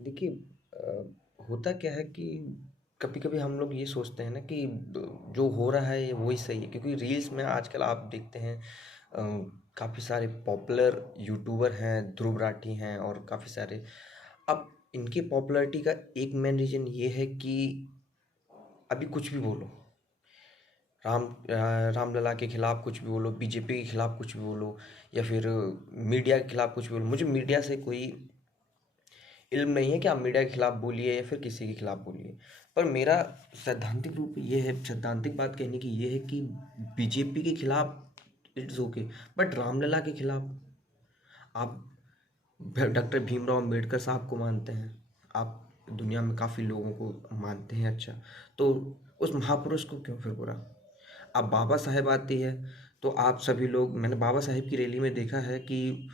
देखिए होता क्या है कि कभी-कभी हम लोग ये सोचते हैं ना कि जो हो रहा है वो ही सही है, क्योंकि रील्स में आजकल आप देखते हैं काफ़ी सारे पॉपुलर यूट्यूबर हैं, ध्रुव राठी हैं और काफ़ी सारे। अब इनकी पॉपुलैरिटी का एक मेन रीज़न ये है कि अभी कुछ भी बोलो, रामलला के खिलाफ कुछ भी बोलो, बीजेपी के खिलाफ कुछ भी बोलो, या फिर मीडिया के खिलाफ कुछ भी बोलो। मुझे मीडिया से कोई इल्म नहीं है कि आप मीडिया के खिलाफ बोलिए या फिर किसी के खिलाफ बोलिए। पर मेरा सैद्धांतिक रूप ये है, सैद्धांतिक बात कहने की ये है कि बीजेपी के खिलाफ इट्स ओके, बट रामलला के खिलाफ आप डॉक्टर भीमराव अंबेडकर साहब को मानते हैं, आप दुनिया में काफ़ी लोगों को मानते हैं, अच्छा, तो उस महापुरुष को क्यों फिर बुरा? अब बाबा साहेब आती है तो आप सभी लोग, मैंने बाबा साहेब की रैली में देखा है कि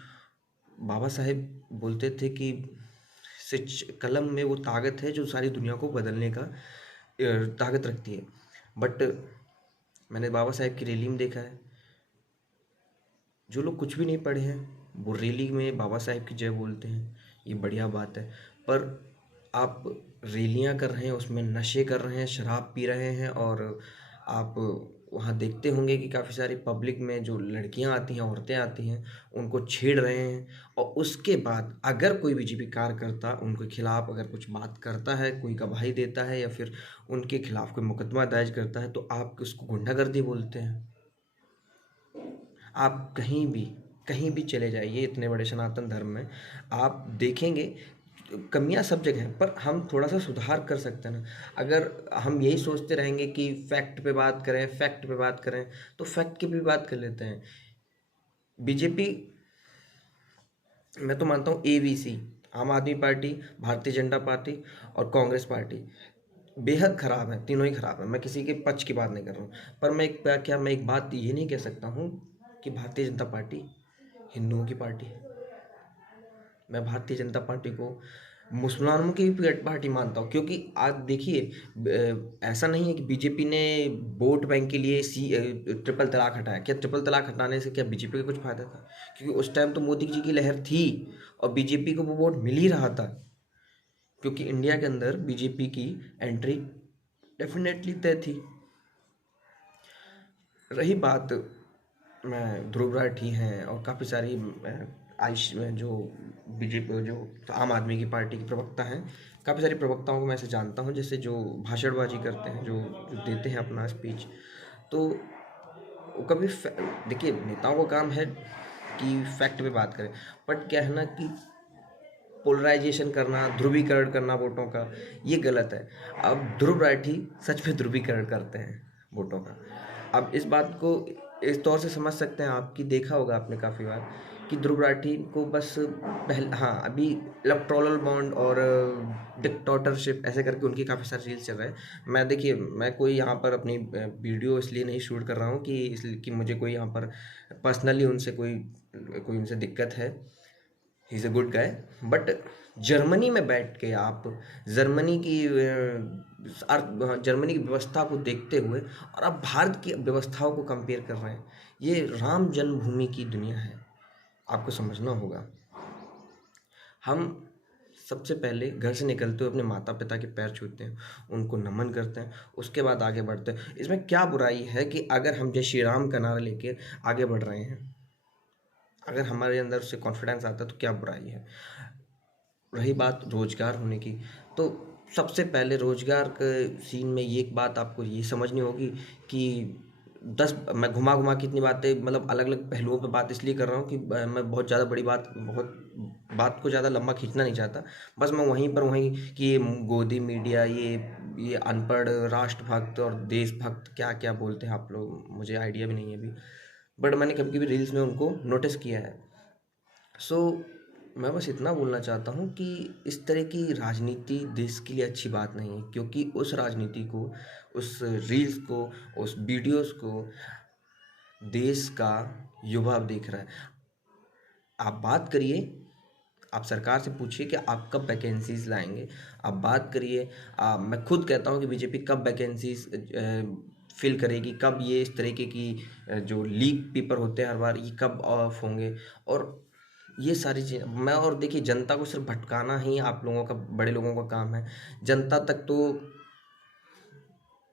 बाबा साहेब बोलते थे कि सिच कलम में वो ताकत है जो सारी दुनिया को बदलने का ताकत रखती है। बट मैंने बाबा साहेब की रैली में देखा है, जो लोग कुछ भी नहीं पढ़े हैं वो रैली में बाबा साहेब की जय बोलते हैं, ये बढ़िया बात है। पर आप रैलियां कर रहे हैं, उसमें नशे कर रहे हैं, शराब पी रहे हैं, और आप वहाँ देखते होंगे कि काफ़ी सारी पब्लिक में जो लड़कियां आती हैं, औरतें आती हैं, उनको छेड़ रहे हैं। और उसके बाद अगर कोई बीजेपी कार्यकर्ता उनके खिलाफ अगर कुछ बात करता है, कोई गवाही देता है या फिर उनके खिलाफ कोई मुकदमा दर्ज करता है, तो आप उसको गुंडागर्दी बोलते हैं। आप कहीं भी चले जाइए इतने बड़े सनातन धर्म में, आप देखेंगे कमियां सब जगह हैं, पर हम थोड़ा सा सुधार कर सकते हैं ना। अगर हम यही सोचते रहेंगे कि फैक्ट पे बात करें, फैक्ट पे बात करें, तो फैक्ट की भी बात कर लेते हैं। बीजेपी, मैं तो मानता हूँ एबीसी, आम आदमी पार्टी, भारतीय जनता पार्टी और कांग्रेस पार्टी बेहद खराब है, तीनों ही खराब है। मैं किसी के पक्ष की बात नहीं कर रहा हूँ, पर मैं एक बात ये नहीं कह सकता हूँ कि भारतीय जनता पार्टी हिंदुओं की पार्टी है। मैं भारतीय जनता पार्टी को मुसलमानों की भी पार्टी मानता हूँ, क्योंकि आज देखिए ऐसा नहीं है कि बीजेपी ने वोट बैंक के लिए ट्रिपल तलाक हटाया। क्या ट्रिपल तलाक हटाने से क्या बीजेपी का कुछ फायदा था? क्योंकि उस टाइम तो मोदी जी की लहर थी और बीजेपी को वो वोट मिल ही रहा था, क्योंकि इंडिया के अंदर बीजेपी की एंट्री डेफिनेटली तय थी। रही बात, मैं ध्रुव राठी हैं और काफ़ी सारी आइश जो बीजेपी जो आम आदमी की पार्टी के प्रवक्ता हैं, काफ़ी सारे प्रवक्ताओं को मैं ऐसे जानता हूँ जैसे जो भाषणबाजी करते हैं, जो देते हैं अपना स्पीच। तो वो कभी देखिए, नेताओं का काम है कि फैक्ट पे बात करें, बट क्या है ना कि पोलराइजेशन करना, ध्रुवीकरण करना वोटों का, ये गलत है। अब ध्रुव राठी सच में ध्रुवीकरण करते हैं वोटों का। अब इस बात को इस तौर से समझ सकते हैं आप, कि देखा होगा आपने काफ़ी बार कि ध्रुव राठी को बस पहले, हाँ, अभी इलेक्टोरल बॉन्ड और डिक्टेटरशिप ऐसे करके उनकी काफ़ी सारे रील्स चल रहे हैं। मैं देखिए, मैं कोई यहाँ पर अपनी वीडियो इसलिए नहीं शूट कर रहा हूँ कि इसलिए कि मुझे कोई यहाँ पर पर्सनली उनसे कोई कोई उनसे दिक्कत है। He is a good guy. But Germany में बैठ के आप जर्मनी की जर्मनी की व्यवस्था को देखते हुए और आप भारत की व्यवस्थाओं को कंपेयर कर रहे हैं, ये राम जन्मभूमि की दुनिया है, आपको समझना होगा। हम सबसे पहले घर से निकलते हुए अपने माता पिता के पैर छूते हैं, उनको नमन करते हैं, उसके बाद आगे बढ़ते हैं। इसमें क्या बुराई है कि अगर हम जय श्री राम का नारा लेके आगे बढ़ रहे हैं, अगर हमारे अंदर उससे कॉन्फिडेंस आता है तो क्या बुराई है? रही बात रोजगार होने की, तो सबसे पहले रोजगार के सीन में ये एक बात आपको ये समझनी होगी कि मैं घुमा घुमा के इतनी बातें, मतलब अलग अलग पहलुओं पे बात इसलिए कर रहा हूँ कि मैं बहुत ज़्यादा बड़ी बहुत बात को ज़्यादा लंबा खींचना नहीं चाहता। बस मैं वहीं कि ये गोदी मीडिया, ये अनपढ़ राष्ट्रभक्त और देशभक्त क्या क्या बोलते हैं आप लोग, मुझे आइडिया भी नहीं है अभी, बट मैंने कभी कभी रील्स में उनको नोटिस किया है। सो मैं बस इतना बोलना चाहता हूँ कि इस तरह की राजनीति देश के लिए अच्छी बात नहीं है, क्योंकि उस राजनीति को, उस रील्स को, उस वीडियोस को देश का युवा देख रहा है। आप बात करिए, आप सरकार से पूछिए कि आप कब वैकेंसीज लाएंगे। आप बात करिए, मैं खुद कहता हूँ कि बीजेपी कब वैकेंसीज फिल करेगी, कब ये इस तरीके की जो लीक पेपर होते हैं हर बार, ये कब ऑफ होंगे। और ये सारी चीज़ मैं, और देखिए जनता को सिर्फ भटकाना ही आप लोगों का, बड़े लोगों का काम है। जनता तक तो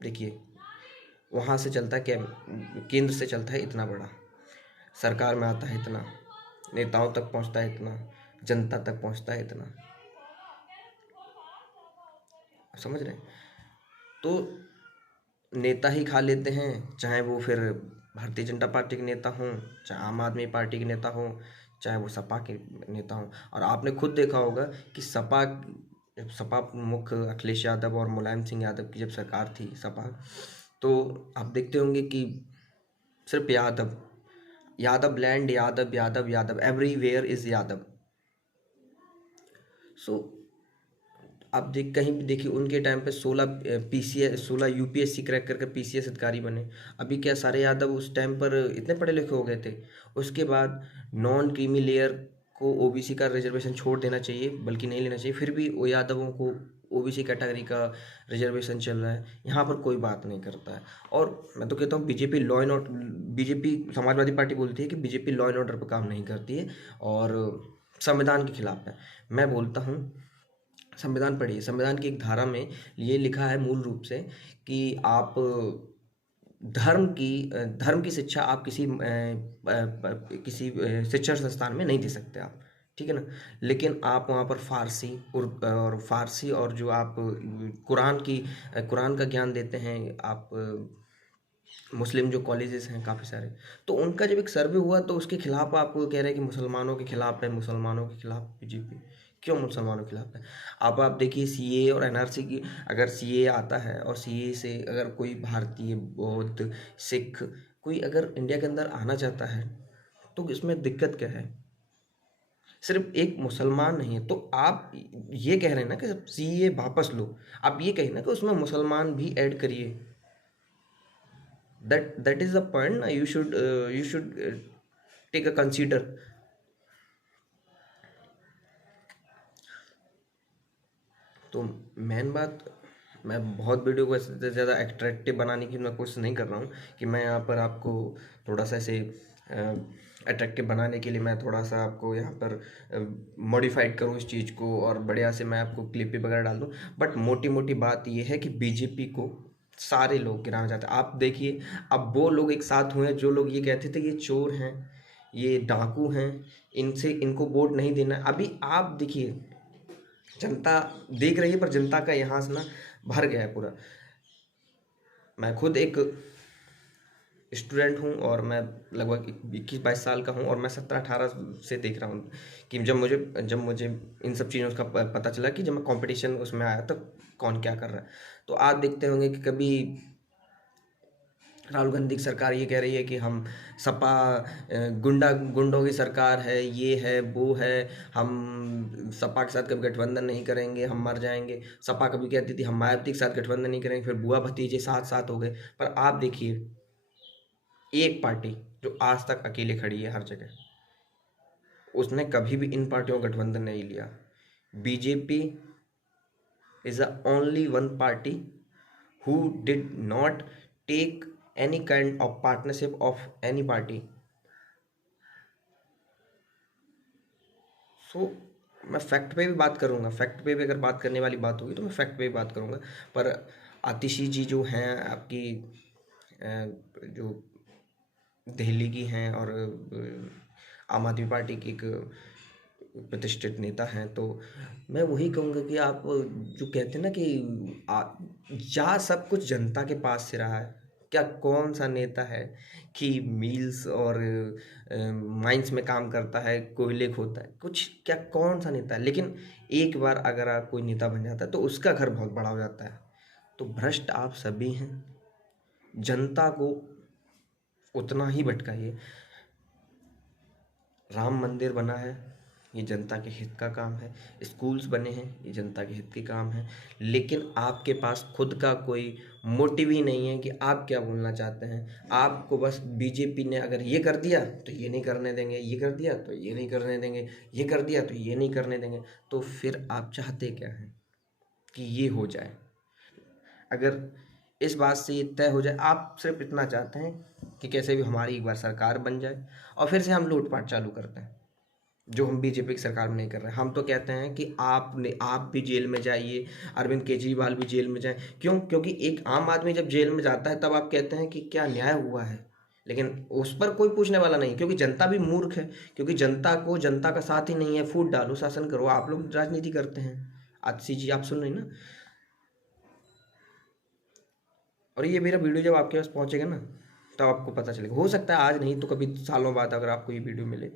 देखिए वहाँ से चलता है क्या, केंद्र से चलता है इतना बड़ा, सरकार में आता है इतना, नेताओं तक पहुँचता है इतना, जनता तक पहुँचता है इतना, समझ रहे हैं? तो नेता ही खा लेते हैं, चाहे वो फिर भारतीय जनता पार्टी के नेता हों, चाहे आम आदमी पार्टी के नेता हों, चाहे वो सपा के नेता हों। और आपने खुद देखा होगा कि सपा प्रमुख अखिलेश यादव और मुलायम सिंह यादव की जब सरकार थी सपा, तो आप देखते होंगे कि सिर्फ Yadav, Yadav land, Yadav Yadav Yadav, everywhere is Yadav. So आप कहीं भी देखिए उनके टाइम पे 16 पीसीएस, 16 यूपीएससी क्रैक करके पीसीएस अधिकारी बने। अभी क्या सारे यादव उस टाइम पर इतने पढ़े लिखे हो गए थे? उसके बाद नॉन क्रीमी लेयर को ओबीसी का रिजर्वेशन छोड़ देना चाहिए, बल्कि नहीं लेना चाहिए, फिर भी वो यादवों को ओबीसी कैटेगरी का रिजर्वेशन चल रहा है। यहाँ पर कोई बात नहीं करता है। और मैं तो कहता हूँ BJP law and order, BJP Samajwadi party बोलती है कि बीजेपी लॉ एंड ऑर्डर पर काम नहीं करती है और संविधान के खिलाफ है। मैं बोलता हूँ संविधान पढ़िए, संविधान की एक धारा में ये लिखा है मूल रूप से कि आप धर्म की शिक्षा आप किसी शिक्षण संस्थान में नहीं दे सकते आप, ठीक है ना? लेकिन आप वहाँ पर फारसी और जो आप कुरान का ज्ञान देते हैं आप, मुस्लिम जो कॉलेजेस हैं काफ़ी सारे, तो उनका जब एक सर्वे हुआ तो उसके खिलाफ आप कह रहे हैं कि मुसलमानों के खिलाफ है, मुसलमानों के खिलाफ बीजेपी। क्यों मुसलमानों के खिलाफ है? आप देखिए सीए और एनआरसी की, अगर सीए आता है और सीए से अगर कोई भारतीय, बौद्ध, सिख कोई अगर इंडिया के अंदर आना चाहता है तो इसमें दिक्कत क्या है? सिर्फ एक मुसलमान नहीं है तो आप ये कह रहे हैं ना कि सीए वापस लो, आप ये कहें ना कि उसमें मुसलमान भी ऐड करिए। that is the point. You should take a consider. तो मेन बात, मैं बहुत वीडियो को ऐसे ज़्यादा एट्रैक्टिव बनाने की मैं कोशिश नहीं कर रहा हूँ कि मैं यहाँ पर आपको थोड़ा सा ऐसे अट्रैक्टिव बनाने के लिए मैं थोड़ा सा आपको यहाँ पर मॉडिफाइड करूँ इस चीज़ को और बढ़िया से मैं आपको क्लिप वगैरह डाल दूँ। बट मोटी मोटी बात ये है कि बीजेपी को सारे लोग गिराना चाहते हैं। आप देखिए अब वो लोग एक साथ हुए हैं जो लोग ये कहते थे ये चोर हैं, ये डाकू हैं, इनको वोट नहीं देना। अभी आप देखिए जनता देख रही है, पर जनता का यहाँ से ना भर गया है पूरा। मैं खुद एक स्टूडेंट हूँ और मैं लगभग 21-22 साल का हूँ और मैं 17-18 से देख रहा हूँ कि जब मुझे इन सब चीज़ों का पता चला कि जब मैं कंपटीशन उसमें आया तो कौन क्या कर रहा है। तो आप देखते होंगे कि कभी राहुल गांधी की सरकार ये कह रही है कि हम सपा गुंडों की सरकार है, ये है वो है, हम सपा के साथ कभी गठबंधन नहीं करेंगे, हम मर जाएंगे। सपा कभी कहती थी हम मायावती के साथ गठबंधन नहीं करेंगे, फिर बुआ भतीजे साथ साथ हो गए। पर आप देखिए एक पार्टी जो आज तक अकेले खड़ी है हर जगह, उसने कभी भी इन पार्टियों का गठबंधन नहीं लिया। BJP is the only one party who did not take any kind of partnership of any party. So मैं फैक्ट पे भी बात करूँगा, फैक्ट पे भी अगर बात करने वाली बात होगी तो मैं फैक्ट पे भी बात करूँगा। पर आतिशी जी जो हैं आपकी जो दिल्ली की हैं और आम आदमी पार्टी की एक प्रतिष्ठित नेता हैं, तो मैं वही कहूँगा कि आप जो कहते हैं ना कि जा सब कुछ जनता के पास से रहा है। क्या कौन सा नेता है कि मिल्स और माइंस में काम करता है, कोयले खोता है, कुछ क्या कौन सा नेता है? लेकिन एक बार अगर आप कोई नेता बन जाता है तो उसका घर बहुत बड़ा हो जाता है। तो भ्रष्ट आप सभी हैं, जनता को उतना ही भटकाइए। राम मंदिर बना है, ये जनता के हित का काम है। स्कूल्स बने हैं, ये जनता के हित के काम है। लेकिन आपके पास खुद का कोई मोटिव ही नहीं है कि आप क्या बोलना चाहते हैं। आपको बस बीजेपी ने अगर ये कर दिया तो ये नहीं करने देंगे, ये कर दिया तो ये नहीं करने देंगे, ये कर दिया तो ये नहीं करने देंगे। तो फिर आप चाहते क्या हैं कि ये हो जाए? अगर इस बात से ये तय हो जाए, आप सिर्फ इतना चाहते हैं कि कैसे भी हमारी एक बार सरकार बन जाए और फिर से हम लूटपाट चालू करते हैं। जो हम बीजेपी की सरकार में नहीं कर रहे हैं। हम तो कहते हैं कि आप भी जेल में जाइए, अरविंद केजरीवाल भी जेल में जाएं। क्यों? क्योंकि एक आम आदमी जब जेल में जाता है तब आप कहते हैं कि क्या न्याय हुआ है, लेकिन उस पर कोई पूछने वाला नहीं, क्योंकि जनता भी मूर्ख है, क्योंकि जनता को जनता का साथ ही नहीं है। फूट डालो, शासन करो, आप लोग राजनीति करते हैं। अच्छी चीज आप सुन रही ना। और ये मेरा वीडियो जब आपके पास पहुंचेगा ना, तब आपको पता चलेगा। हो सकता है आज नहीं तो कभी सालों बाद अगर आपको ये वीडियो मिले,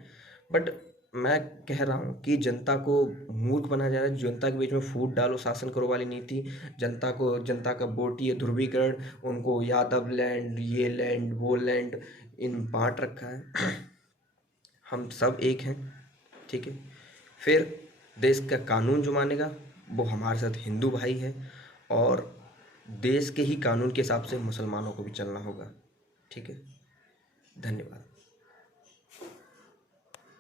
बट मैं कह रहा हूँ कि जनता को मूर्ख बनाया जा रहा है। जनता के बीच में फूट डालो, शासन करो वाली नीति, जनता का वोटीय ध्रुवीकरण, उनको यादव लैंड, ये लैंड, वो लैंड, इन बांट रखा है। हम सब एक हैं, ठीक है। फिर देश का कानून जो मानेगा वो हमारे साथ हिंदू भाई है, और देश के ही कानून के हिसाब से मुसलमानों को भी चलना होगा, ठीक है। धन्यवाद।